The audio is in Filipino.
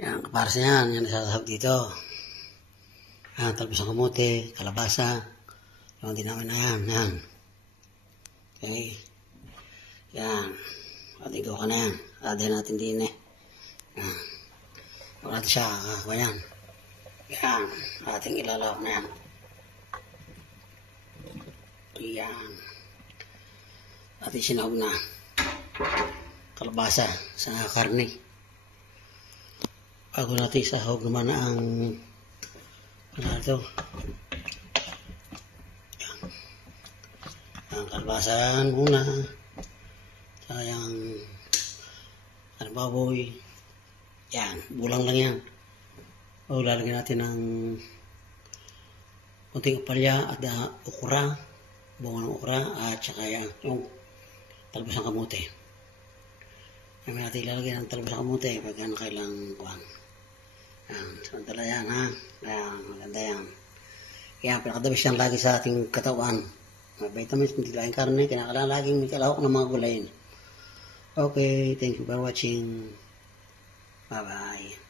Yan, kaparsa yan. Yan nasasahog dito. Yan, talbos ng kamote, kalabasa. Yung dinawin na yan. Yan. Okay. Yan. Patigo ka na yan. Adahin natin din eh. Yan. Huwag natin siya kakakuha yan. Yan. Ating ilalawak na yan. Yan. Ating sinahog na kalabasa sa karne. Bago natin isahog naman ang ang kalabasa muna. Sayang baboy. Yan, bulang lang yan. O lalagyan natin ng kunting apalya at ukra, bunga ng ukra at saka yung talbos ng kamote. Kaya natin ilalagay ng talbos ng kamote pagka nakailang kuhan. Yan, samantala yan ha. Yan, maganda yan. Kaya pinakadabis yan lagi sa ating katawan. Mga vitamins, hindi lang karne, kinakailangan laging may kalahok ng mga gulayin. Okay, thank you for watching. Bye-bye.